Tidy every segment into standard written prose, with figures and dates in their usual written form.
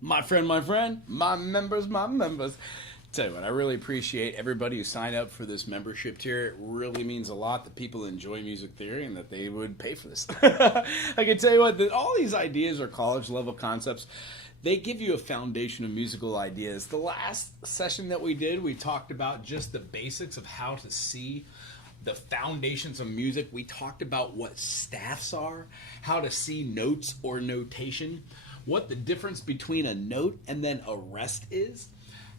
My friend, my members. Tell you what, I really appreciate everybody who signed up for this membership tier. It really means a lot that people enjoy music theory and that they would pay for this. I can tell you what, that all these ideas are college level concepts. They give you a foundation of musical ideas. The last session that we did, we talked about just the basics of how to see the foundations of music. We talked about what staffs are, how to see notes or notation, what the difference between a note and then a rest is,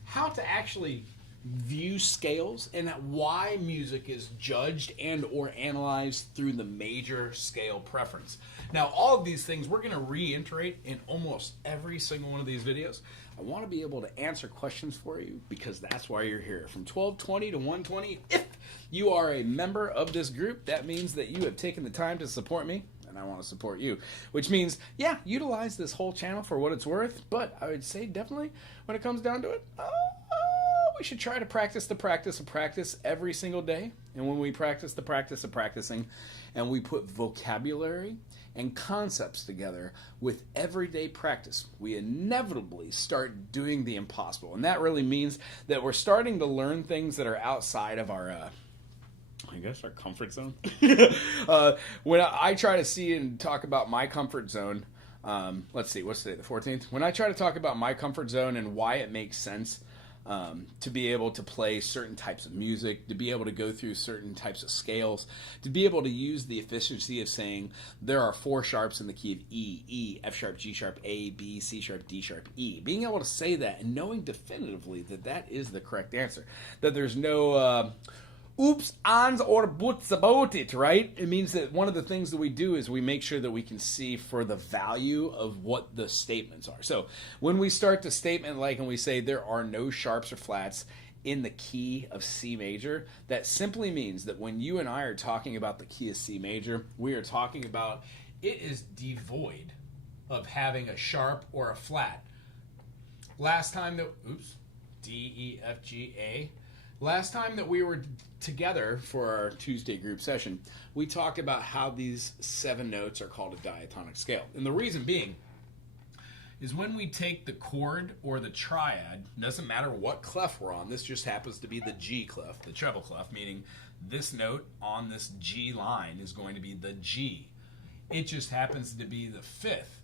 how to actually view scales, and why music is judged and or analyzed through the major scale preference. Now, all of these things we're going to reiterate in almost every single one of these videos. I want to be able to answer questions for you because that's why you're here. From 1220 to 120, if you are a member of this group, that means that you have taken the time to support me, and I want to support you. Which means, yeah, utilize this whole channel for what it's worth, but I would say definitely when it comes down to it, we should try to practice the practice of practice every single day. And when we practice the practice of practicing and we put vocabulary and concepts together with everyday practice, we inevitably start doing the impossible. And that really means that we're starting to learn things that are outside of our our comfort zone. When I try to see and talk about my comfort zone, let's see, what's today, the 14th? When I try to talk about my comfort zone and why it makes sense to be able to play certain types of music, to be able to go through certain types of scales, to be able to use the efficiency of saying there are 4 sharps in the key of E, E, F sharp, G sharp, A, B, C sharp, D sharp, E. Being able to say that and knowing definitively that that is the correct answer. That there's no oops, ons, or buts about it, right? It means that one of the things that we do is we make sure that we can see for the value of what the statements are. So when we start the statement and we say there are no sharps or flats in the key of C major, that simply means that when you and I are talking about the key of C major, we are talking about it is devoid of having a sharp or a flat. Last time that, D, E, F, G, A. Last time that we were together for our Tuesday group session, we talked about how these 7 notes are called a diatonic scale. And the reason being is when we take the chord or the triad, doesn't matter what clef we're on, this just happens to be the G clef, the treble clef, meaning this note on this G line is going to be the G. It just happens to be the 5th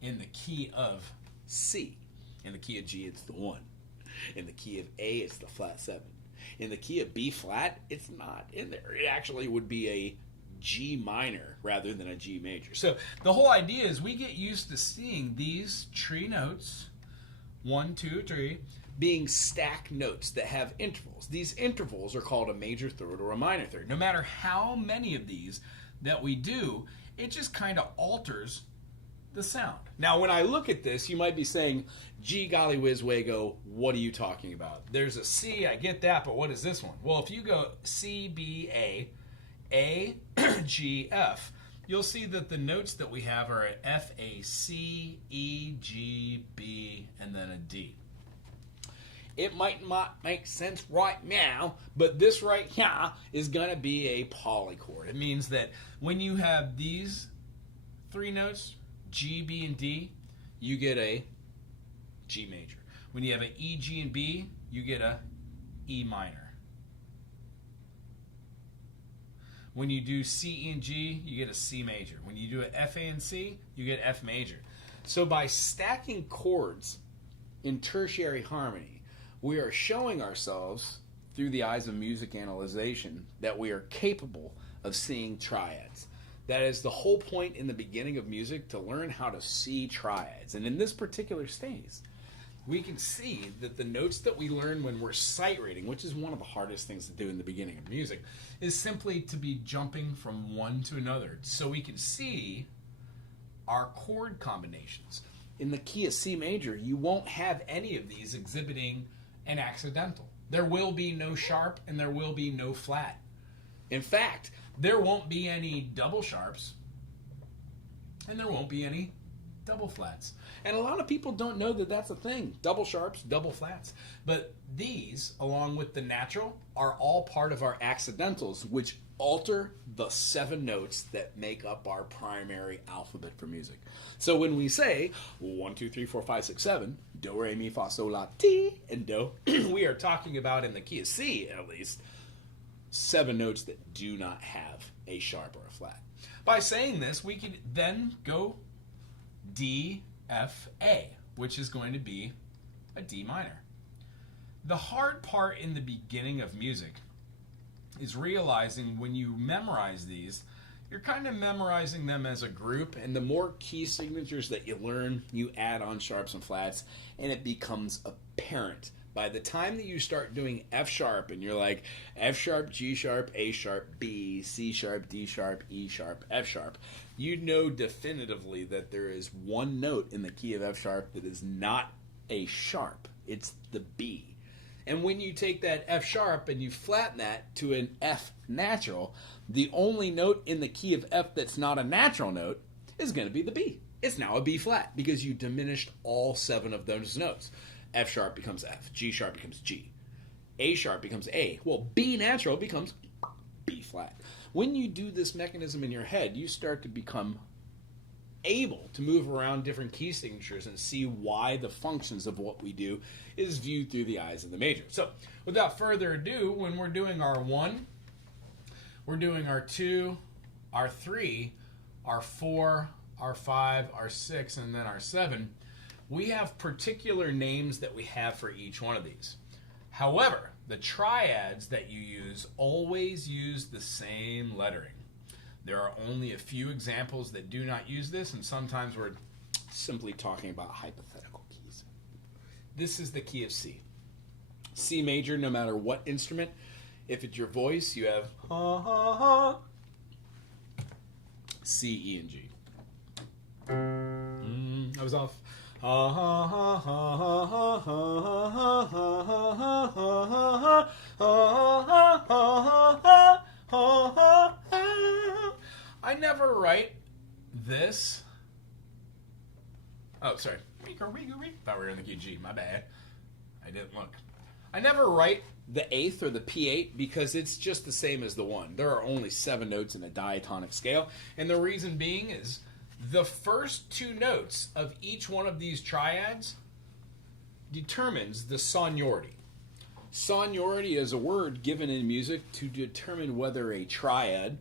in the key of C. In the key of G, it's the 1. In the key of A, it's the flat 7. In the key of B flat, it's not in there. It actually would be a G minor rather than a G major. So the whole idea is we get used to seeing these tree notes, 1, 2, 3, being stacked notes that have intervals. These intervals are called a major third or a minor third. No matter how many of these that we do, it just kind of alters the sound. Now, when I look at this, you might be saying, gee golly whiz Wago, what are you talking about? There's a C, I get that, but what is this one? Well, if you go C, B, A, G, F, you'll see that the notes that we have are F, A, C, E, G, B, and then a D. It might not make sense right now, but this right here is going to be a polychord. It means that when you have these 3 notes, G, B, and D, you get a G major. When you have an E, G, and B, you get a E minor. When you do C, E, and G, you get a C major. When you do an F, A, and C, you get F major. So by stacking chords in tertiary harmony, we are showing ourselves through the eyes of music analyzation that we are capable of seeing triads. That is the whole point in the beginning of music, to learn how to see triads. And in this particular stage, we can see that the notes that we learn when we're sight reading, which is one of the hardest things to do in the beginning of music, is simply to be jumping from one to another so we can see our chord combinations. In the key of C major, you won't have any of these exhibiting an accidental. There will be no sharp and there will be no flat. In fact, there won't be any double sharps, and there won't be any double flats. And a lot of people don't know that that's a thing. Double sharps, double flats. But these, along with the natural, are all part of our accidentals, which alter the 7 notes that make up our primary alphabet for music. So when we say 1, 2, 3, 4, 5, 6, 7, do, re, mi, fa, sol, la, ti, and do, we are talking about, in the key of C at least, 7 notes that do not have a sharp or a flat. By saying this, we could then go D, F, A, which is going to be a D minor. The hard part in the beginning of music is realizing when you memorize these, you're kind of memorizing them as a group, and the more key signatures that you learn, you add on sharps and flats, and it becomes apparent. By the time that you start doing F sharp, and you're like F sharp, G sharp, A sharp, B, C sharp, D sharp, E sharp, F sharp, you know definitively that there is one note in the key of F sharp that is not a sharp. It's the B. And when you take that F sharp and you flatten that to an F natural, the only note in the key of F that's not a natural note is going to be the B. It's now a B flat because you diminished all 7 of those notes. F sharp becomes F, G sharp becomes G, A sharp becomes A. Well, B natural becomes B flat. When you do this mechanism in your head, you start to become able to move around different key signatures and see why the functions of what we do is viewed through the eyes of the major. So, without further ado, when we're doing our 1, we're doing our 2, our 3, our 4, our 5, our 6, and then our 7, we have particular names that we have for each one of these. However, the triads that you use always use the same lettering. There are only a few examples that do not use this, and sometimes we're simply talking about hypothetical keys. This is the key of C. C major, no matter what instrument. If it's your voice, you have ha ha ha. C, E, and G. I was off. Ha ha ha ha ha ha ha ha ha ha ha ha. I never write this. Oh, sorry. Thought we were in the key of G. My bad. I didn't look. I never write the 8th or the P8 because it's just the same as the 1. There are only 7 notes in a diatonic scale, and the reason being is the first 2 notes of each one of these triads determines the sonority. Sonority is a word given in music to determine whether a triad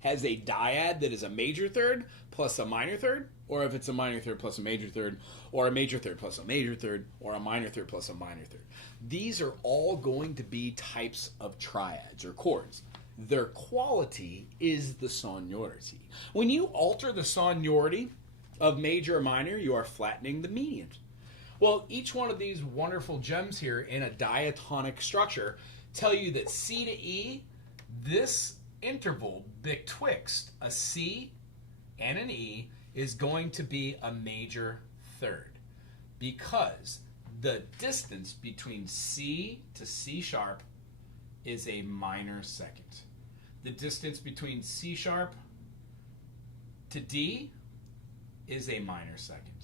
has a dyad that is a major third plus a minor third, or if it's a minor third plus a major third, or a major third plus a major third, or a minor third plus a minor third. These are all going to be types of triads or chords. Their quality is the sonority. When you alter the sonority of major or minor, you are flattening the median. Well, each one of these wonderful gems here in a diatonic structure tell you that C to E, this interval betwixt a C and an E is going to be a major third because the distance between C to C sharp is a minor second. The distance between C sharp to D is a minor second.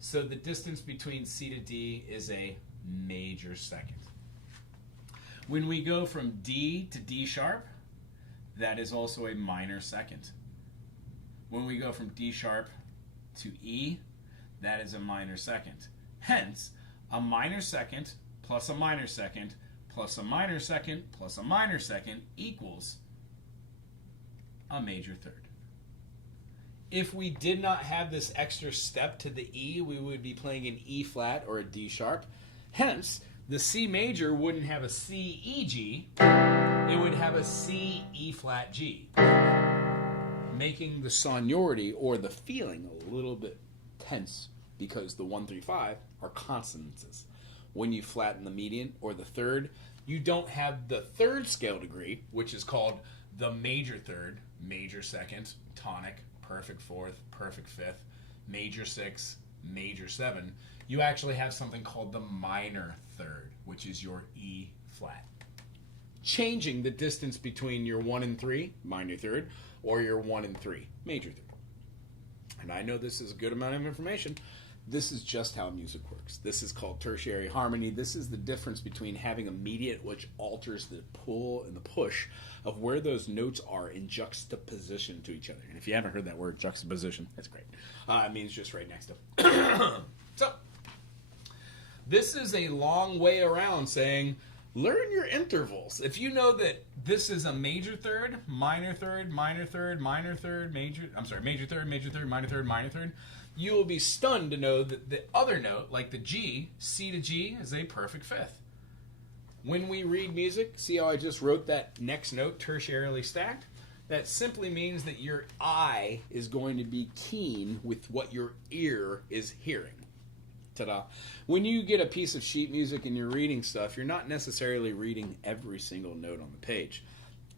So the distance between C to D is a major second. When we go from D to D sharp, that is also a minor second. When we go from D sharp to E, that is a minor second. Hence, a minor second plus a minor second plus a minor second plus a minor second equals a major third. If we did not have this extra step to the E, we would be playing an E flat or a D sharp. Hence, the C major wouldn't have a C E G, it would have a C E flat G, making the sonority or the feeling a little bit tense because the 1, 3, 5 are consonances. When you flatten the median or the third, you don't have the third scale degree, which is called the major third, major second, tonic, perfect fourth, perfect fifth, major 6, major 7. You actually have something called the minor third, which is your E flat. Changing the distance between your 1 and 3, minor third, or your 1 and 3, major third. And I know this is a good amount of information. This is just how music works. This is called tertiary harmony. This is the difference between having a mediate, which alters the pull and the push of where those notes are in juxtaposition to each other. And if you haven't heard that word, juxtaposition, that's great. It means just right next to. So, this is a long way around saying, learn your intervals. If you know that this is a major third, minor third, minor third, minor third, major third, minor third, minor third, you will be stunned to know that the other note, like the G, C to G, is a perfect fifth. When we read music, see how I just wrote that next note tertiarily stacked? That simply means that your eye is going to be keen with what your ear is hearing. Ta-da. When you get a piece of sheet music and you're reading stuff, you're not necessarily reading every single note on the page.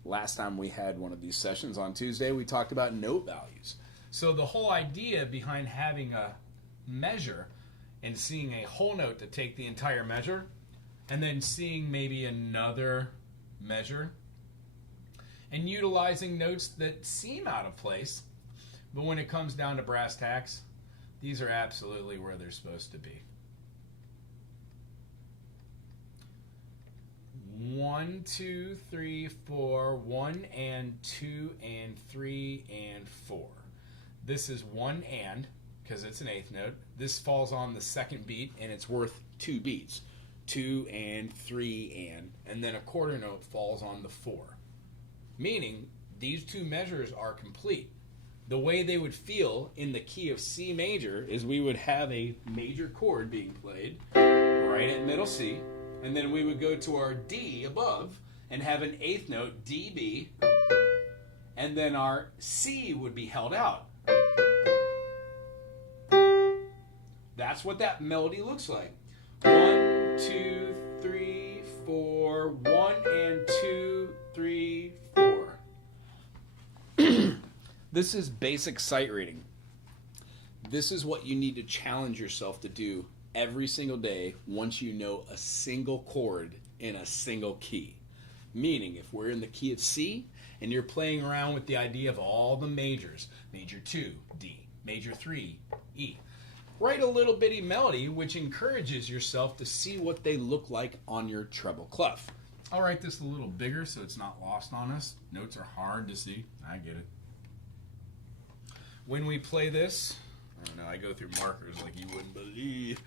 Last time we had one of these sessions on Tuesday, we talked about note values. So the whole idea behind having a measure and seeing a whole note to take the entire measure, and then seeing maybe another measure, and utilizing notes that seem out of place, but when it comes down to brass tacks, these are absolutely where they're supposed to be. 1, 2, 3, 4, 1 and 2 and 3 and 4. This is 1 and, because it's an eighth note. This falls on the second beat, and it's worth 2 beats. 2 and 3 and then a quarter note falls on the 4. Meaning, these two measures are complete. The way they would feel in the key of C major is we would have a major chord being played right at middle C, and then we would go to our D above and have an eighth note, D, B, and then our C would be held out. That's what that melody looks like. 1, 2, 3, 4, 1 and 2, 3, 4. This is basic sight reading. This is what you need to challenge yourself to do every single day once you know a single chord in a single key. Meaning, if we're in the key of C and you're playing around with the idea of all the majors, major 2, D, major 3, E, write a little bitty melody which encourages yourself to see what they look like on your treble clef. I'll write this a little bigger so it's not lost on us. Notes are hard to see. I get it. When we play this, I don't know, I go through markers like you wouldn't believe.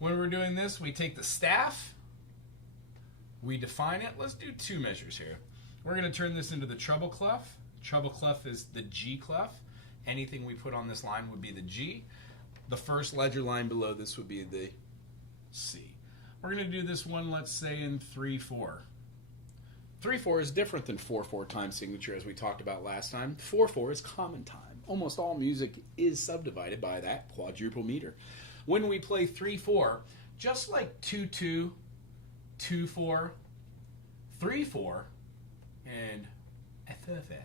When we're doing this, we take the staff, we define it. Let's do 2 measures here. We're going to turn this into the treble clef. Treble clef is the G clef. Anything we put on this line would be the G. The first ledger line below this would be the C. We're going to do this one, let's say, in 3/4. 3/4 is different than 4/4 time signature, as we talked about last time. 4/4 is common time. Almost all music is subdivided by that quadruple meter. When we play 3/4, just like 2/2, 2/4, 3/4, and 4/4,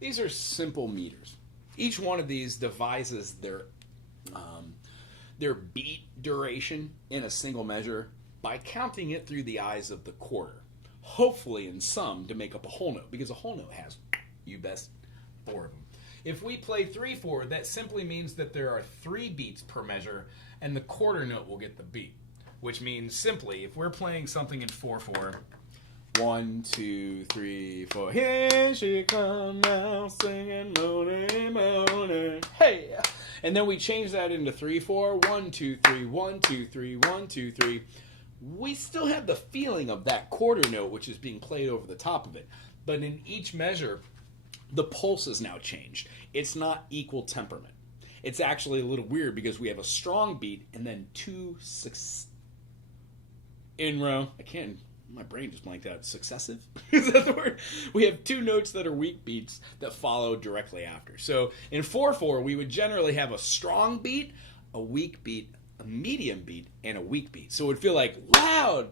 these are simple meters. Each one of these devises their beat duration in a single measure by counting it through the eyes of the quarter. Hopefully in some to make up a whole note, because a whole note has, you best, 4 of them. If we play 3/4, that simply means that there are 3 beats per measure, and the quarter note will get the beat. Which means simply, if we're playing something in 4/4, 1, 2, 3, 4, here she comes now singing moaning, moaning, hey! And then we change that into 3/4, 1, 2, 3, 1, 2, 3, 1, 2, 3. We still have the feeling of that quarter note which is being played over the top of it. But in each measure, the pulse is now changed. It's not equal temperament. It's actually a little weird because we have a strong beat and then 2 in row. My brain just blanked out. Successive? Is that the word? We have 2 notes that are weak beats that follow directly after. So in 4/4, we would generally have a strong beat, a weak beat, a medium beat, and a weak beat. So it would feel like loud.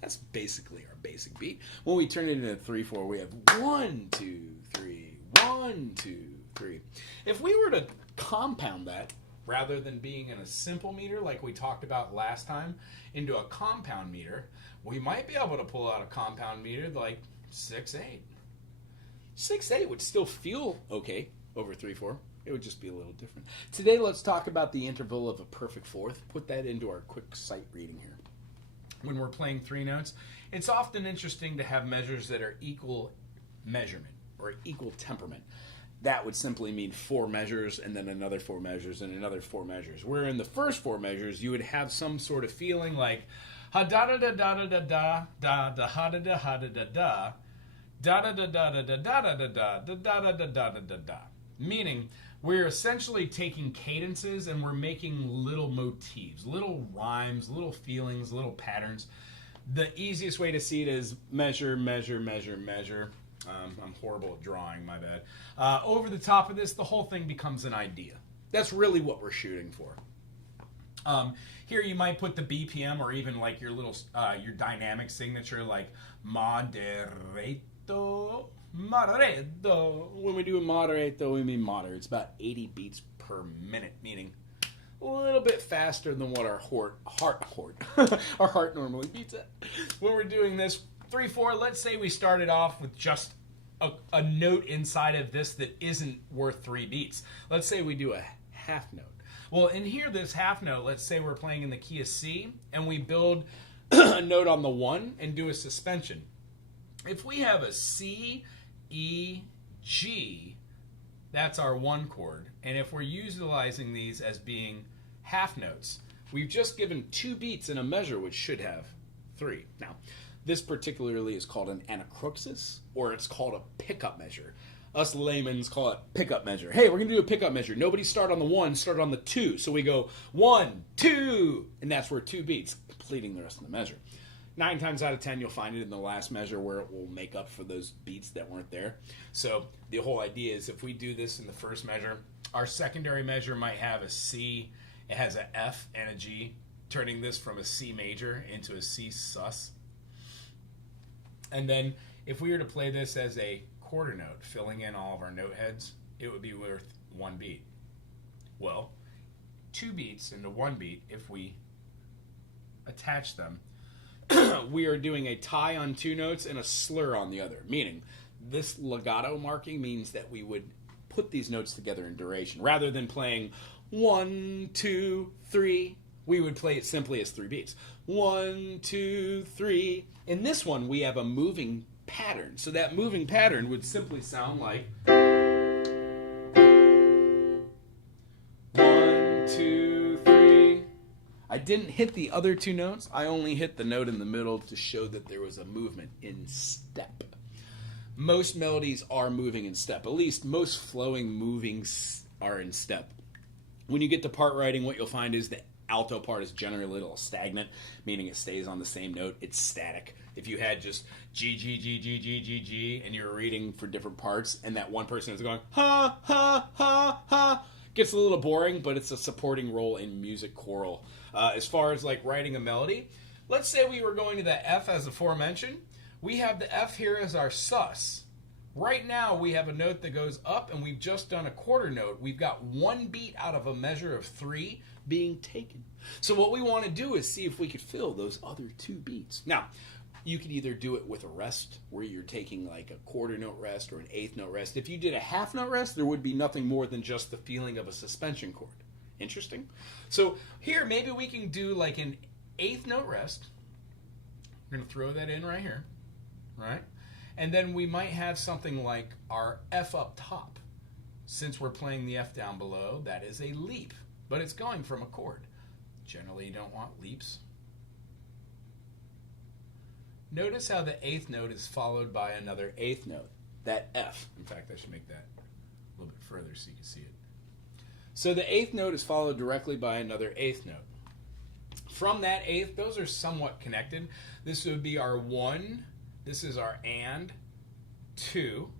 That's basically our basic beat. When we turn it into 3/4, we have 1, 2, 3, 1, 2, 3. If we were to compound that, rather than being in a simple meter like we talked about last time, into a compound meter, we might be able to pull out a compound meter like 6/8. 6/8 would still feel okay over 3/4. It would just be a little different. Today, let's talk about the interval of a perfect fourth. Put that into our quick sight reading here. When we're playing 3 notes, it's often interesting to have measures that are equal measurement or equal temperament. That would simply mean 4 measures and then another 4 measures and another 4 measures. Where in the first 4 measures, you would have some sort of feeling like ha da da da da da da da da ha da da ha da da da da da da da da da da da da da da da da da da. Meaning, we're essentially taking cadences and we're making little motifs, little rhymes, little feelings, little patterns. The easiest way to see it is measure, measure, measure, measure. I'm horrible at drawing, my bad. Over the top of this, the whole thing becomes an idea. That's really what we're shooting for. Here you might put the BPM or even like your little, your dynamic signature like moderato. Moderato. When we do moderato, we mean moderate. It's about 80 beats per minute, meaning a little bit faster than what our heart normally beats at. When we're doing this 3/4, let's say we started off with just a note inside of this that isn't worth 3 beats. Let's say we do a half note. Well, in here, this half note, let's say we're playing in the key of C, and we build a note on the 1 and do a suspension. If we have a C, E, G, that's our 1 chord. And if we're utilizing these as being half notes, we've just given 2 beats in a measure which should have 3. Now, this particularly is called an anacruxis, or it's called a pickup measure. Us laymen's call it pickup measure. Hey, we're going to do a pickup measure. Nobody start on the 1, start on the 2. So we go 1, 2, and that's where 2 beats, completing the rest of the measure. 9 times out of 10, you'll find it in the last measure where it will make up for those beats that weren't there. So the whole idea is if we do this in the first measure, our secondary measure might have a C, it has an F and a G, turning this from a C major into a C sus. And then if we were to play this as a quarter note, filling in all of our note heads, it would be worth 1 beat. Well, 2 beats into 1 beat, if we attach them, we are doing a tie on 2 notes and a slur on the other, meaning this legato marking means that we would put these notes together in duration. Rather than playing 1, 2, 3, we would play it simply as 3 beats. 1, 2, 3. In this one, we have a moving pattern. So that moving pattern would simply sound like 1, 2, 3. I didn't hit the other 2 notes. I only hit the note in the middle to show that there was a movement in step. Most melodies are moving in step. At least most flowing movings are in step. When you get to part writing, what you'll find is the alto part is generally a little stagnant, meaning it stays on the same note. It's static. If you had just G, G, G, G, G, G, G, and you're reading for different parts, and that one person is going, ha, ha, ha, ha, gets a little boring, but it's a supporting role in music choral. As far as like writing a melody, let's say we were going to the F as aforementioned. We have the F here as our sus. Right now we have a note that goes up, and we've just done a quarter note. We've got 1 beat out of a measure of 3 being taken. So what we want to do is see if we could fill those other 2 beats. Now, you could either do it with a rest, where you're taking like a quarter note rest or an 1/8 note rest. If you did a half note rest, there would be nothing more than just the feeling of a suspension chord. Interesting? So here, maybe we can do like an 1/8 note rest. We're going to throw that in right here, right? And then we might have something like our F up top. Since we're playing the F down below, that is a leap, but it's going from a chord. Generally, you don't want leaps. Notice how the 1/8 note is followed by another 1/8 note, that F. In fact, I should make that a little bit further so you can see it. So the 1/8 note is followed directly by another 1/8 note. From that 1/8, those are somewhat connected. This would be our 1. This is our and, 2.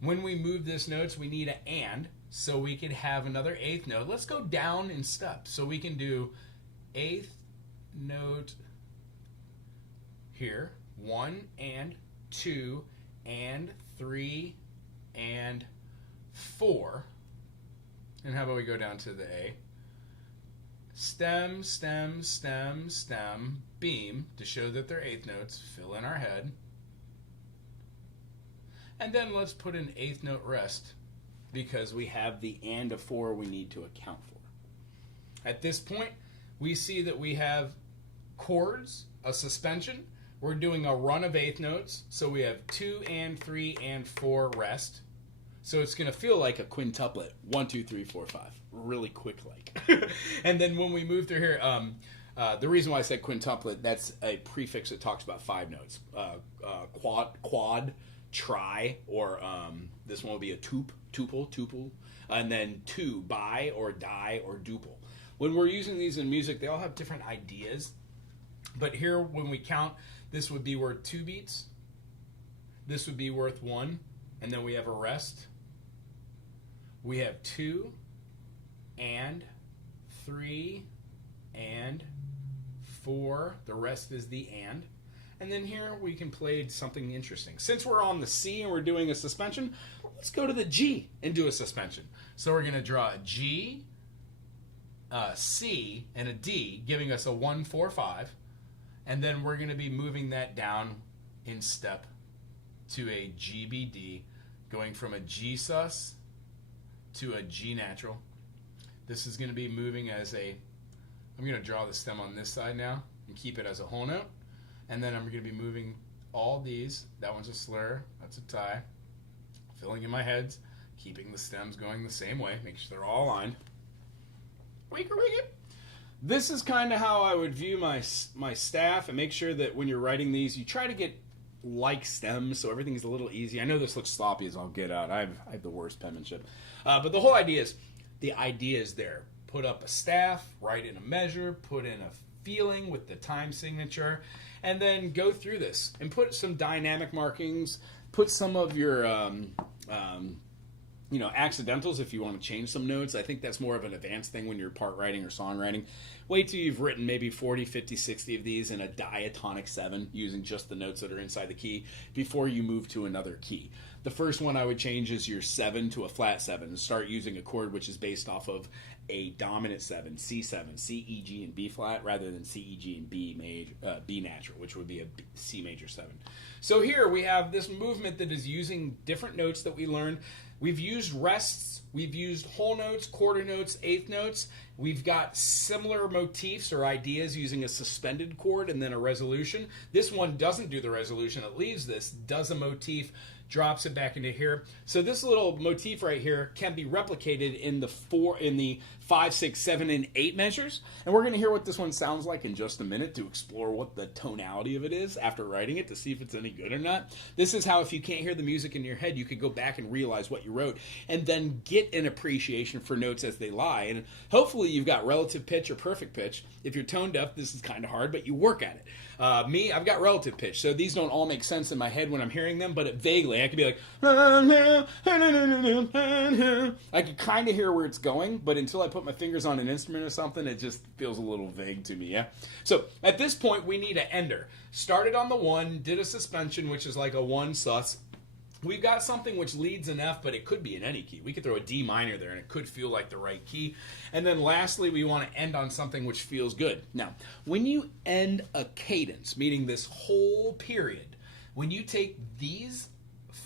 When we move this notes, we need an and, so we could have another 1/8 note. Let's go down in steps. So we can do 1/8 note here, 1 and 2 and 3 and 4. And how about we go down to the A? Stem, stem, stem, stem, beam, to show that they're 1/8 notes. Fill in our head. And then let's put an eighth note rest because we have the and of 4 we need to account for. At this point, we see that we have chords, a suspension. We're doing a run of eighth notes, so we have 2 and 3 and 4 rest. So it's going to feel like a quintuplet, 1, 2, 3, 4, 5, really quick like. And then when we move through here, the reason why I said quintuplet, that's a prefix that talks about 5 notes. Quad, tri, or this one will be a tuple, and then 2, bi, or di, or duple. When we're using these in music, they all have different ideas. But here, when we count, this would be worth 2 beats. This would be worth 1, and then we have a rest. We have 2, and 3, and 4. The rest is the and. And then here we can play something interesting. Since we're on the C and we're doing a suspension, let's go to the G and do a suspension. So we're going to draw a G, a C, and a D, giving us a 1, 4, 5. And then we're going to be moving that down in step to a GBD, going from a G sus to a G natural. This is going to be moving as I'm going to draw the stem on this side now and keep it as a whole note. And then I'm going to be moving all these. That one's a slur, that's a tie. Filling in my heads, keeping the stems going the same way, make sure they're all aligned. Weaker. This is kind of how I would view my staff, and make sure that when you're writing these, you try to get like stems so everything's a little easy. I know this looks sloppy as I'll get out. I have the worst penmanship. But the whole idea is, the idea is there. Put up a staff, write in a measure, put in a feeling with the time signature, and then go through this and put some dynamic markings, put some of your accidentals if you want to change some notes. I think that's more of an advanced thing when you're part writing or songwriting. Wait till you've written maybe 40, 50, 60 of these in a diatonic 7 using just the notes that are inside the key before you move to another key. The first one I would change is your 7 to a flat 7 and start using a chord which is based off of a dominant 7, C7, C, E, G, and B flat, rather than C, E, G, and B natural, which would be a C major 7. So here we have this movement that is using different notes that we learned. We've used rests, we've used whole notes, quarter notes, eighth notes. We've got similar motifs or ideas using a suspended chord and then a resolution. This one doesn't do the resolution, it leaves this, does a motif, drops it back into here. So this little motif right here can be replicated in the 5, 6, 7, and 8 measures. And we're going to hear what this one sounds like in just a minute to explore what the tonality of it is after writing it to see if it's any good or not. This is how, if you can't hear the music in your head, you could go back and realize what you wrote and then get an appreciation for notes as they lie. And hopefully you've got relative pitch or perfect pitch. If you're tone deaf, this is kind of hard, but you work at it. Me, I've got relative pitch, so these don't all make sense in my head when I'm hearing them, but vaguely, I could be like, I could kind of hear where it's going, but until I put my fingers on an instrument or something, it just feels a little vague to me, yeah? So, at this point, we need an ender. Started on the 1, did a suspension, which is like a 1 sus. We've got something which leads an F, but it could be in any key. We could throw a D minor there, and it could feel like the right key. And then lastly, we want to end on something which feels good. Now, when you end a cadence, meaning this whole period, when you take these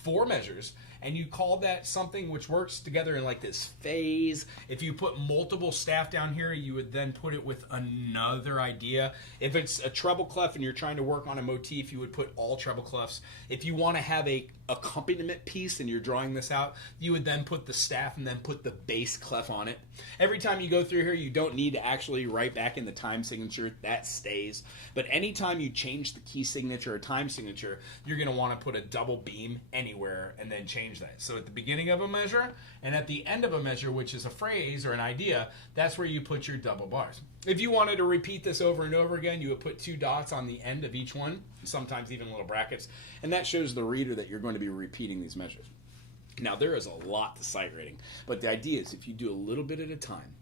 4 measures and you call that something which works together in like this phase. If you put multiple staff down here, you would then put it with another idea. If it's a treble clef and you're trying to work on a motif, you would put all treble clefs. If you want to have a accompaniment piece and you're drawing this out, you would then put the staff and then put the bass clef on it. Every time you go through here, you don't need to actually write back in the time signature. That stays. But anytime you change the key signature or time signature, you're going to want to put a double beam anywhere and then change that. So at the beginning of a measure and at the end of a measure, which is a phrase or an idea, that's where you put your double bars. If you wanted to repeat this over and over again, you would put 2 dots on the end of each one, sometimes even little brackets, and that shows the reader that you're going to be repeating these measures. Now, there is a lot to sight reading, but the idea is if you do a little bit at a time,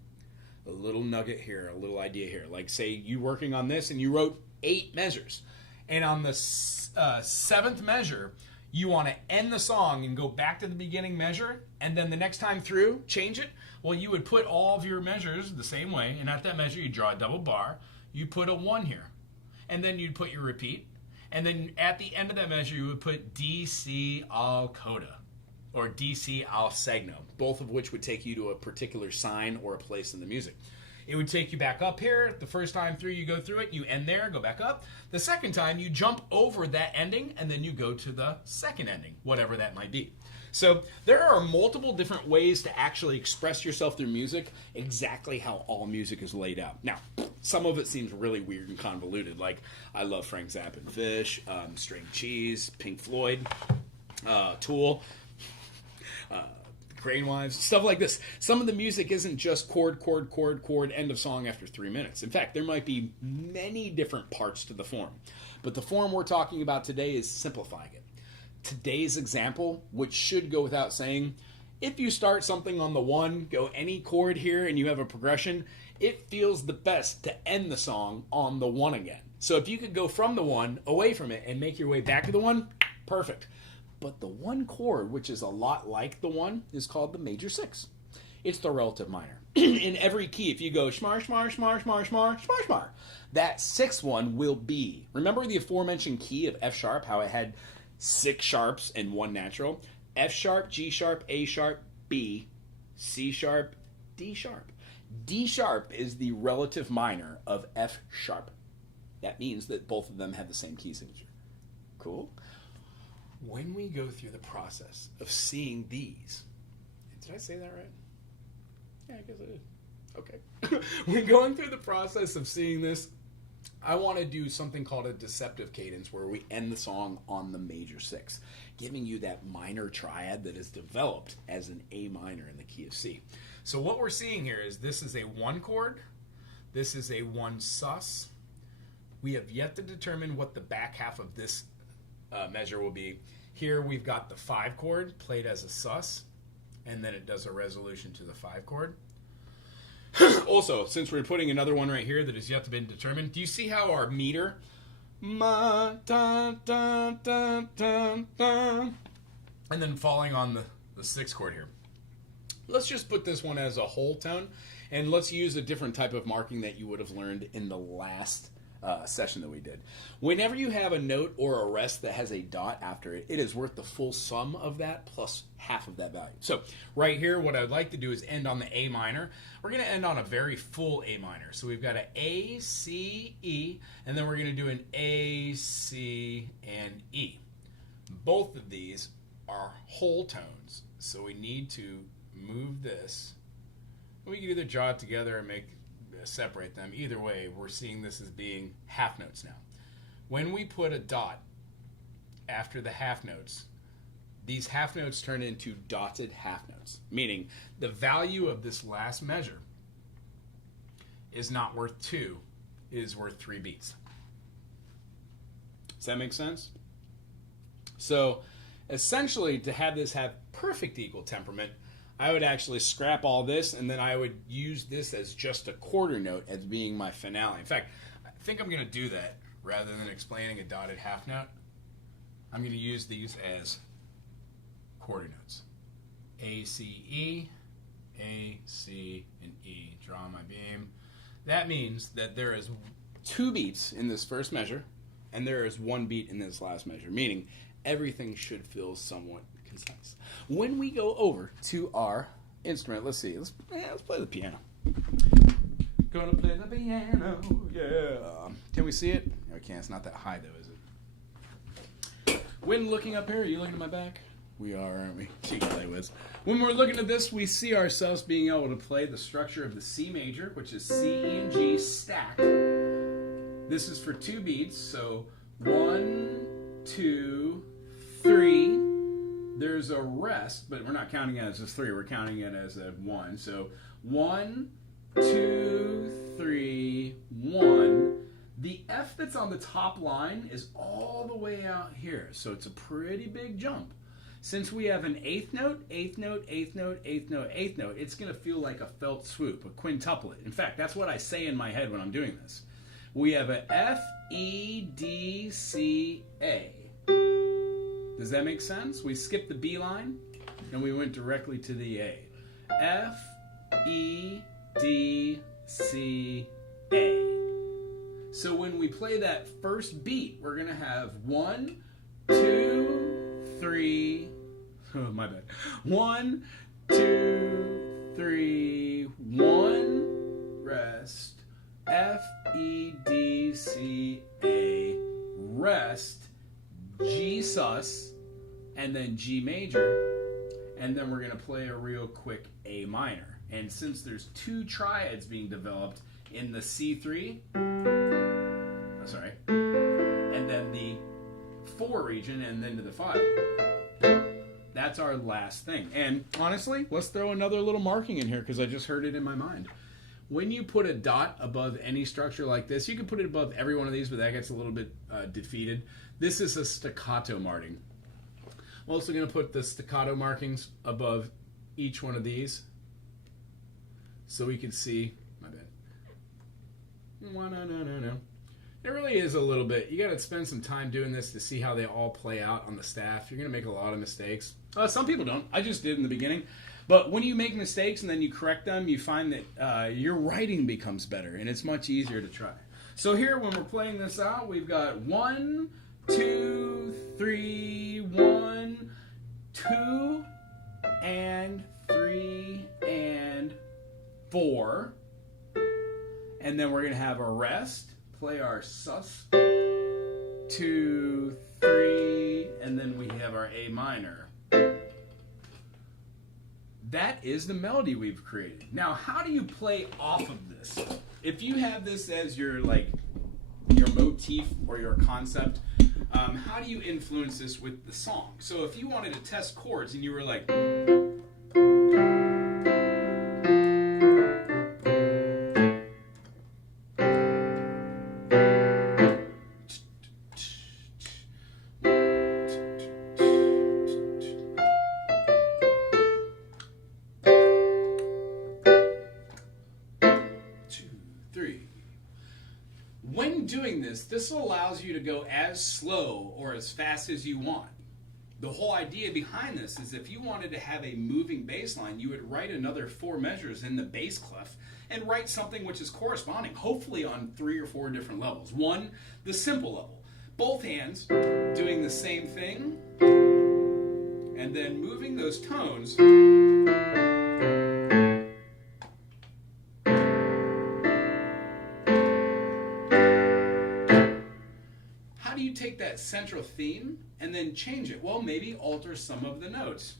a little nugget here, a little idea here, like say you working on this and you wrote 8 measures, and on the 7th measure, you want to end the song and go back to the beginning measure, and then the next time through, change it. Well, you would put all of your measures the same way, and at that measure, you draw a double bar. You put a 1 here, and then you'd put your repeat, And then at the end of that measure, you would put DC al coda or DC al segno, both of which would take you to a particular sign or a place in the music. It would take you back up here. The first time through, you go through it, you end there, go back up. The second time, you jump over that ending, and then you go to the second ending, whatever that might be. So there are multiple different ways to actually express yourself through music, exactly how all music is laid out. Now, some of it seems really weird and convoluted, like I love Frank Zappa and Fish, String Cheese, Pink Floyd, Tool, Crane Wives, stuff like this. Some of the music isn't just chord, chord, chord, chord, end of song after 3 minutes. In fact, there might be many different parts to the form. But the form we're talking about today is simplifying it. Today's example, which should go without saying, if you start something on the 1, go any chord here, and you have a progression, it feels the best to end the song on the 1 again. So if you could go from the 1, away from it, and make your way back to the 1, perfect. But the 1 chord, which is a lot like the 1, is called the major 6. It's the relative minor. In every key, if you go shmar, shmar, shmar, shmar, shmar, shmar, shmar, that 6th one will be, remember the aforementioned key of F sharp, how it had 6 sharps and 1 natural? F sharp, G sharp, A sharp, B, C sharp, D sharp. D sharp is the relative minor of F sharp. That means that both of them have the same key signature. Cool? When we go through the process of seeing these, did I say that right? Yeah, I guess I did. Okay. When going through the process of seeing this, I want to do something called a deceptive cadence where we end the song on the major 6, giving you that minor triad that is developed as an A minor in the key of C. So what we're seeing here is this is a 1 chord, this is a 1 sus. We have yet to determine what the back half of this measure will be. Here we've got the 5 chord played as a sus, and then it does a resolution to the 5 chord. Also, since we're putting another one right here that is yet to be determined, do you see how our meter, ma, da, da, da, da, da, and then falling on the 6th chord here. Let's just put this one as a whole tone, and let's use a different type of marking that you would have learned in the last session that we did. Whenever you have a note or a rest that has a dot after it, it is worth the full sum of that plus half of that value. So right here, what I'd like to do is end on the A minor. We're going to end on a very full A minor. So we've got an A, C, E, and then we're going to do an A, C, and E. Both of these are whole tones, so we need to move this. We can either draw it together and separate them. Either way, we're seeing this as being half notes now. When we put a dot after the half notes, these half notes turn into dotted half notes, meaning the value of this last measure is not worth 2, it is worth 3 beats. Does that make sense? So essentially, to have this have perfect equal temperament, I would actually scrap all this, and then I would use this as just a quarter note as being my finale. In fact, I think I'm going to do that rather than explaining a dotted half note. I'm going to use these as quarter notes. A, C, E, A, C, and E. Draw my beam. That means that there is 2 beats in this first measure, and there is 1 beat in this last measure, meaning everything should feel somewhat concise. When we go over to our instrument, let's see, let's play the piano. Gonna play the piano, yeah. Can we see it? No, we can't. It's not that high though, is it? When looking up here, are you looking at my back? We are, aren't we? She can play with. When we're looking at this, we see ourselves being able to play the structure of the C major, which is C, E, and G stacked. This is for 2 beats, so 1, 2, 3. There's a rest, but we're not counting it as a 3. We're counting it as a 1. So 1, 2, 3, 1. The F that's on the top line is all the way out here, so it's a pretty big jump. Since we have an 8th note, 8th note, 8th note, 8th note, 8th note, it's going to feel like a felt swoop, a quintuplet. In fact, that's what I say in my head when I'm doing this. We have a F, E, D, C, A. Does that make sense? We skipped the B line, and we went directly to the A. F, E, D, C, A. So when we play that first beat, we're going to have 1, 2, 3. Oh, my bad. 1, 2, 3, 1, rest, F, E, D, C, A, rest, G sus, and then G major, and then we're going to play a real quick A minor. And since there's 2 triads being developed in the C3, and then the 4 region, and then to the 5. That's our last thing. And honestly, let's throw another little marking in here because I just heard it in my mind. When you put a dot above any structure like this, you can put it above every one of these, but that gets a little bit defeated. This is a staccato marking. I'm also going to put the staccato markings above each one of these so we can see. My bad. No. It really is a little bit. You got to spend some time doing this to see how they all play out on the staff. You're going to make a lot of mistakes. Some people don't. I just did in the beginning. But when you make mistakes and then you correct them, you find that your writing becomes better and it's much easier to try. So here, when we're playing this out, we've got 1, 2, 3, 1, 2, and 3, and 4. And then we're going to have a rest. Play our sus, 2, 3, and then we have our A minor. That is the melody we've created. Now, how do you play off of this? If you have this as your motif or your concept, how do you influence this with the song? So if you wanted to test chords and you were like, when doing this allows you to go as slow or as fast as you want. The whole idea behind this is if you wanted to have a moving bass line, you would write another 4 measures in the bass clef and write something which is corresponding, hopefully on 3 or 4 different levels. 1, the simple level. Both hands doing the same thing, and then moving those tones. How do you take that central theme and then change it? Well, maybe alter some of the notes.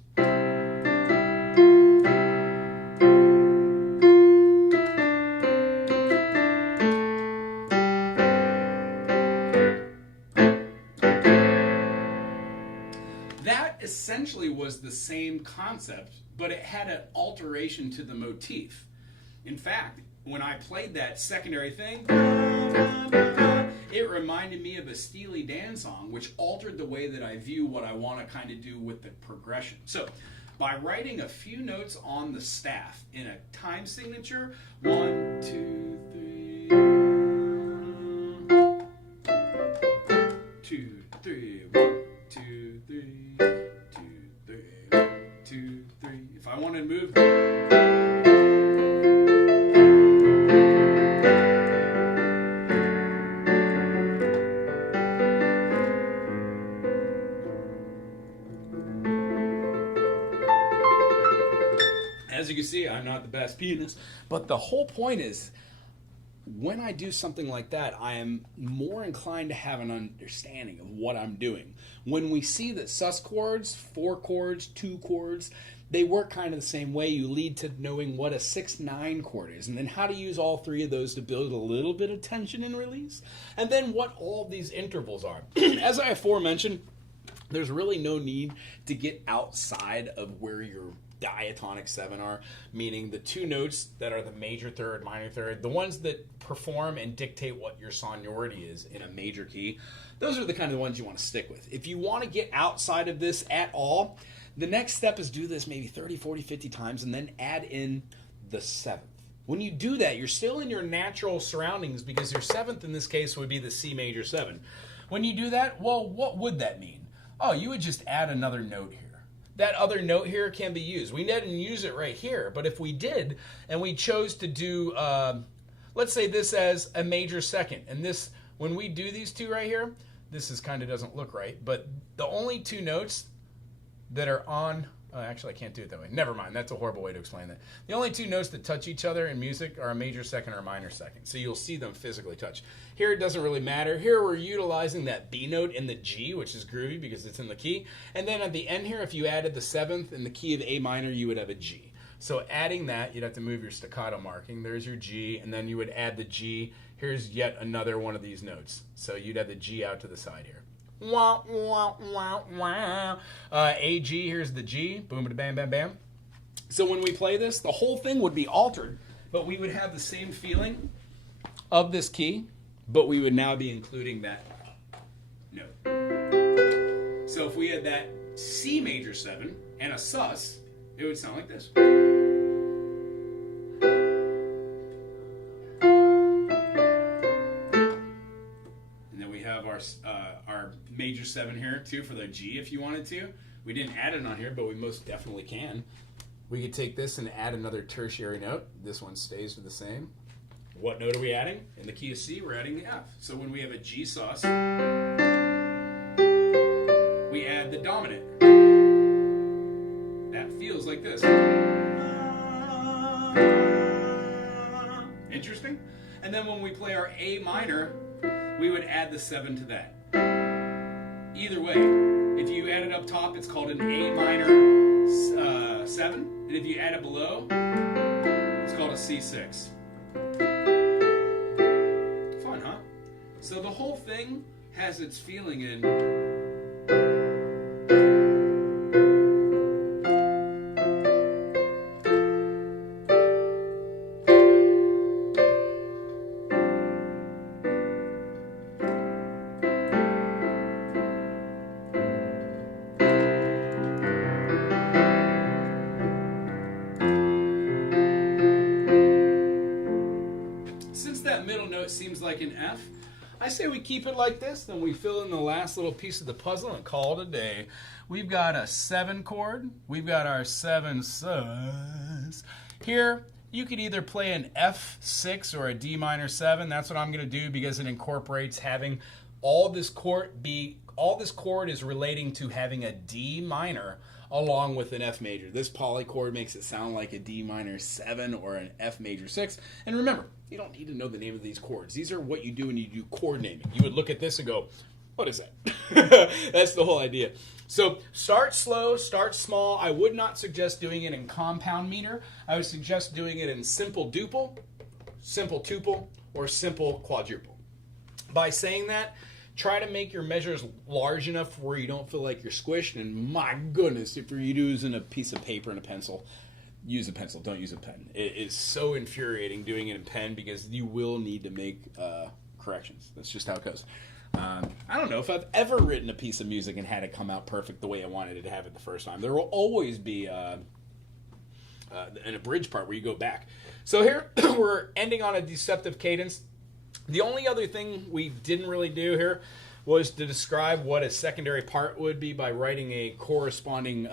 That essentially was the same concept, but it had an alteration to the motif. In fact, when I played that secondary thing, it reminded me of a Steely Dan song, which altered the way that I view what I want to kind of do with the progression. So, by writing a few notes on the staff in a time signature, 1, 2, 3, 2, 3, 1, 2, 3, 2, 3, 1, 2, 3. If I wanted to move. As you can see, I'm not the best pianist, but the whole point is when I do something like that, I am more inclined to have an understanding of what I'm doing. When we see that sus chords, 4 chords, 2 chords, they work kind of the same way. You lead to knowing what a 6-9 chord is, and then how to use all 3 of those to build a little bit of tension and release, and then what all these intervals are. As I aforementioned, there's really no need to get outside of where your diatonic 7 are, meaning the 2 notes that are the major third, minor third, the ones that perform and dictate what your sonority is in a major key. Those are the kind of ones you want to stick with. If you want to get outside of this at all, the next step is do this maybe 30, 40, 50 times and then add in the 7th. When you do that, you're still in your natural surroundings because your 7th in this case would be the C major 7. When you do that, well, what would that mean? Oh, you would just add another note here. That other note here can be used. We didn't use it right here, but if we did, and we chose to do let's say this as a major second. And this, when we do these two right here, this is kind of doesn't look right. But the only two notes that are on, actually I can't do it that way. Never mind, that's a horrible way to explain that. The only two notes that touch each other in music are a major second or a minor second. So you'll see them physically touch. Here it doesn't really matter. Here we're utilizing that B note in the G, which is groovy because it's in the key. And then at the end here, if you added the 7th in the key of A minor, you would have a G. So adding that, you'd have to move your staccato marking. There's your G, and then you would add the G. Here's yet another one of these notes. So you'd have the G out to the side here. Wah, wah, wah, wah. A, G, here's the G. Boom, bam, bam, bam. So when we play this, the whole thing would be altered, but we would have the same feeling of this key, but we would now be including that note. So if we had that C major 7 and a sus, it would sound like this. Our major 7 here too for the G if you wanted to. We didn't add it on here, but we most definitely can. We could take this and add another tertiary note. This one stays the same. What note are we adding? In the key of C, we're adding the F. So when we have a G sus, we add the dominant. That feels like this. Interesting? And then when we play our A minor, we would add the 7 to that. Either way, if you add it up top, it's called an A minor 7. And if you add it below, it's called a C6. Fun, huh? So the whole thing has its feeling in... seems like an F. I say we keep it like this, then we fill in the last little piece of the puzzle and call it a day. We've got a 7 chord. We've got our 7 sus. Here, you could either play an F6 or a D minor 7. That's what I'm going to do because it incorporates having all this chord is relating to having a D minor along with an F major. This polychord makes it sound like a D minor 7 or an F major 6. And remember, you don't need to know the name of these chords. These are what you do when you do chord naming. You would look at this and go, what is that? That's the whole idea. So start slow, start small. I would not suggest doing it in compound meter. I would suggest doing it in simple duple, simple tuple, or simple quadruple. By saying that, try to make your measures large enough where you don't feel like you're squished. And my goodness, if you're using a piece of paper and a pencil, use a pencil, don't use a pen. It is so infuriating doing it in pen because you will need to make corrections. That's just how it goes. I don't know if I've ever written a piece of music and had it come out perfect the way I wanted it to have it the first time. There will always be an abridged part where you go back. So here we're ending on a deceptive cadence. The only other thing we didn't really do here was to describe what a secondary part would be by writing a corresponding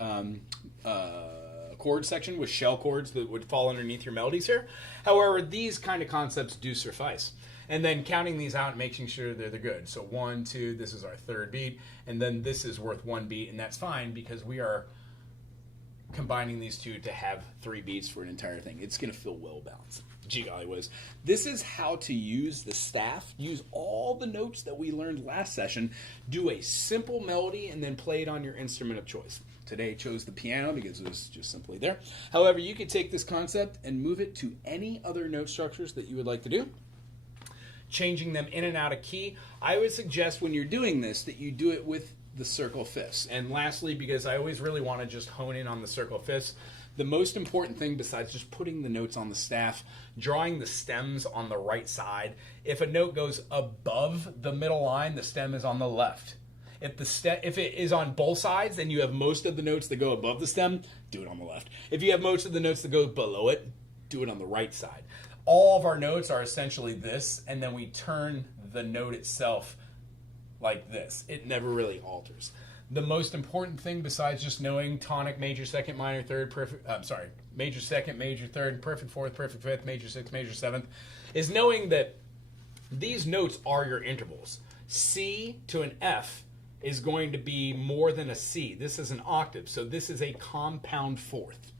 chord section with shell chords that would fall underneath your melodies here. However, these kind of concepts do suffice. And then counting these out and making sure that they're good. So 1, 2, this is our 3rd beat, and then this is worth 1 beat, and that's fine because we are combining these two to have 3 beats for an entire thing. It's going to feel well balanced. Gee golly whiz. This is how to use the staff, use all the notes that we learned last session, do a simple melody, and then play it on your instrument of choice. Today I chose the piano because it was just simply there. However, you could take this concept and move it to any other note structures that you would like to do, changing them in and out of key. I would suggest when you're doing this that you do it with the circle fifths. And lastly, because I always really want to just hone in on the circle fifths, the most important thing besides just putting the notes on the staff, drawing the stems on the right side. If a note goes above the middle line, the stem is on the left. If it is on both sides, then you have most of the notes that go above the stem, do it on the left. If you have most of the notes that go below it, do it on the right side. All of our notes are essentially this, and then we turn the note itself like this. It never really alters. the most important thing besides just knowing tonic, major, second, minor, third, perfect, major, second, major, third, perfect fourth, perfect fifth, major sixth, major seventh, is knowing that these notes are your intervals. C to an F is going to be more than a C. This is an octave, so this is a compound fourth.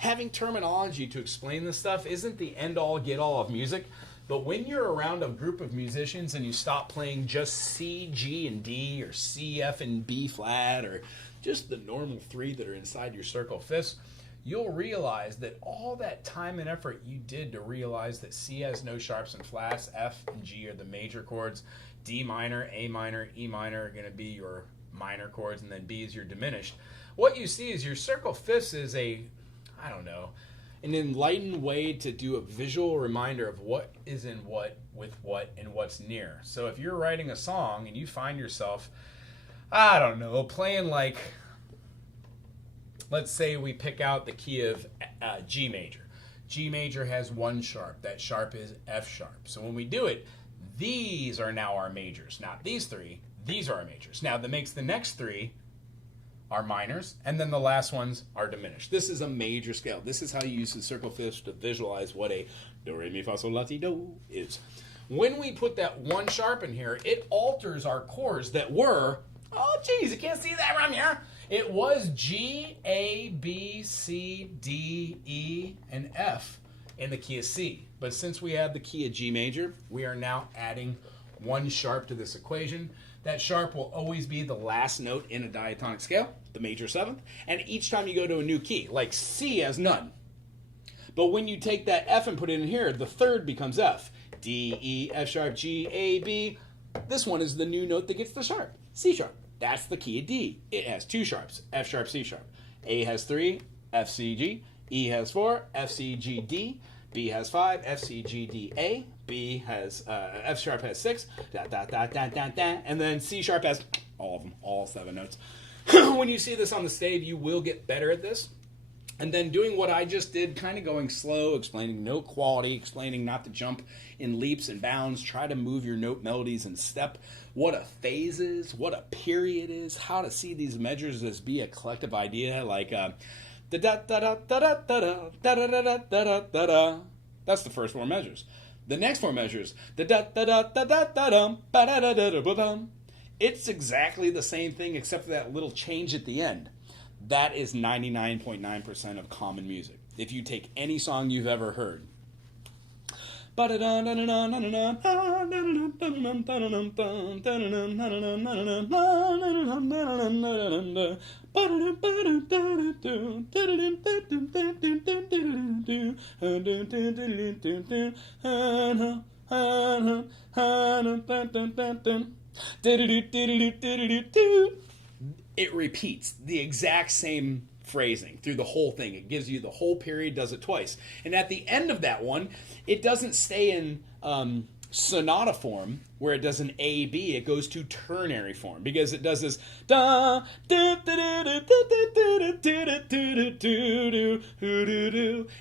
Having terminology to explain this stuff isn't the end-all, get-all of music, but when you're around a group of musicians and you stop playing just C, G, and D, or C, F, and B flat, or just the normal three that are inside your circle fifths, you'll realize that all that time and effort you did to realize that C has no sharps and flats, F and G are the major chords, D minor, A minor, E minor are going to be your minor chords, and then B is your diminished. What you see is your circle fifths is an enlightened way to do a visual reminder of what is in what, with what, and what's near. So if you're writing a song and you find yourself, I don't know, playing like, let's say we pick out the key of G major. G major has one sharp. That sharp is F sharp. So when we do it, these are now our majors. Not these three. These are our majors. Now that makes the next three are minors, and then the last ones are diminished. This is a major scale. This is how you use the circle fifths to visualize what a do, re, mi, fa, sol, la, ti, do is. When we put that one sharp in here, it alters our chords that were, oh geez, you can't see that from here. It was G, A, B, C, D, E, and F in the key of C. But since we have the key of G major, we are now adding one sharp to this equation. That sharp will always be the last note in a diatonic scale, the major seventh, and each time you go to a new key, like C has none. But when you take that F and put it in here, the third becomes F. D, E, F sharp, G, A, B. This one is the new note that gets the sharp, C sharp. That's the key of D. It has two sharps, F sharp, C sharp. A has 3, F, C, G. E has 4, F, C, G, D. B has 5, F, C, G, D, A. B has, F sharp has 6, da, da, da, da, da, da, and then C sharp has all of them, all 7 notes. When you see this on the stage, you will get better at this. And then doing what I just did, kind of going slow, explaining note quality, explaining not to jump in leaps and bounds, try to move your note melodies in step, what a phase is, what a period is, how to see these measures as be a collective idea, like da da da da da da da da da da da da da. That's the first 4 measures. The next 4 measures, da da da da da da da da ba da da da da ba dum. It's exactly the same thing except for that little change at the end. That is 99.9% of common music. If you take any song you've ever heard, it repeats the exact same phrasing through the whole thing. It gives you the whole period, does it twice. And at the end of that one, it doesn't stay in sonata form where it does an A, B. It goes to ternary form because it does this da da da da da.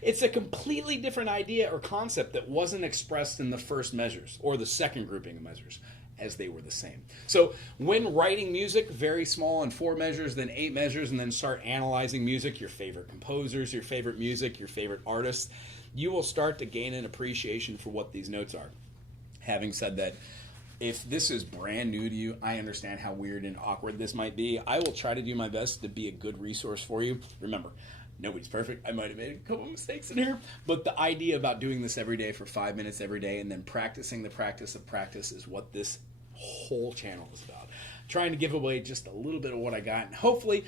It's a completely different idea or concept that wasn't expressed in the first measures or the second grouping of measures, as they were the same. So when writing music, very small in 4 measures, then 8 measures, and then start analyzing music, your favorite composers, your favorite music, your favorite artists, you will start to gain an appreciation for what these notes are. Having said that, if this is brand new to you, I understand how weird and awkward this might be. I will try to do my best to be a good resource for you. Remember, nobody's perfect. I might have made a couple mistakes in here, but the idea about doing this every day for 5 minutes every day and then practicing the practice of practice is what this whole channel is about. Trying to give away just a little bit of what I got and hopefully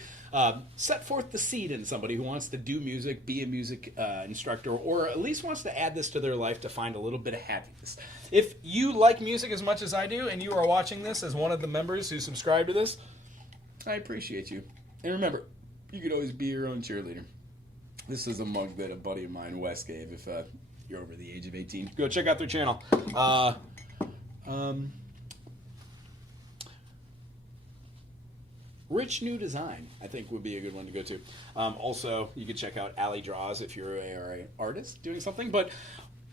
set forth the seed in somebody who wants to do music, be a music instructor, or at least wants to add this to their life to find a little bit of happiness. If you like music as much as I do and you are watching this as one of the members who subscribe to this, I appreciate you. And remember, you can always be your own cheerleader. This is a mug that a buddy of mine, Wes, gave if you're over the age of 18. Go check out their channel. Rich New Design, I think, would be a good one to go to. Also, you could check out Alley Draws if you're an artist doing something. But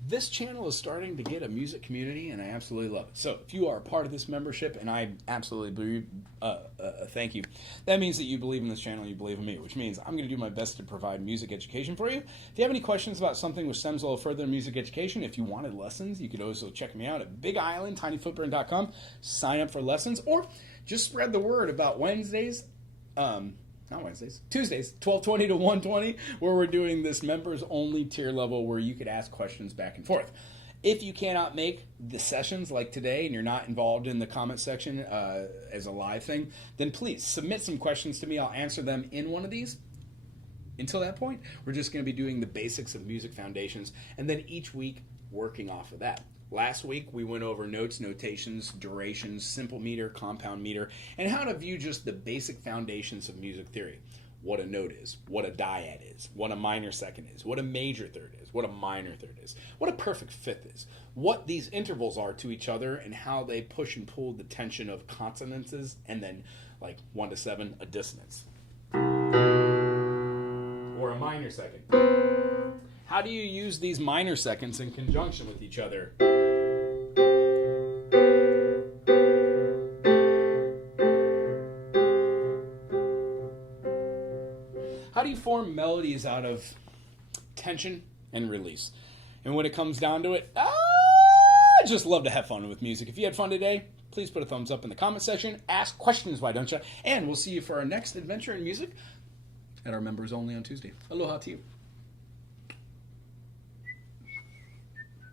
This channel is starting to get a music community, and I absolutely love it. So if you are a part of this membership, and I absolutely believe, thank you, that means that you believe in this channel, you believe in me, which means I'm going to do my best to provide music education for you. If you have any questions about something which stems a little further in music education, if you wanted lessons, you could also check me out at BigIslandTinyFootprint.com, sign up for lessons, or just spread the word about Tuesdays, 12:20 to 1:20, where we're doing this members-only tier level where you could ask questions back and forth. If you cannot make the sessions like today and you're not involved in the comment section as a live thing, then please submit some questions to me. I'll answer them in one of these. Until that point, we're just going to be doing the basics of music foundations, and then each week working off of that. Last week, we went over notes, notations, durations, simple meter, compound meter, and how to view just the basic foundations of music theory. What a note is, what a dyad is, what a minor second is, what a major third is, what a minor third is, what a perfect fifth is, what these intervals are to each other, and how they push and pull the tension of consonances, and then, like 1 to 7, a dissonance. Or a minor second. How do you use these minor seconds in conjunction with each other? How do you form melodies out of tension and release? And when it comes down to it, I just love to have fun with music. If you had fun today, please put a thumbs up in the comment section. Ask questions, why don't you? And we'll see you for our next adventure in music at our members only on Tuesday. Aloha to you.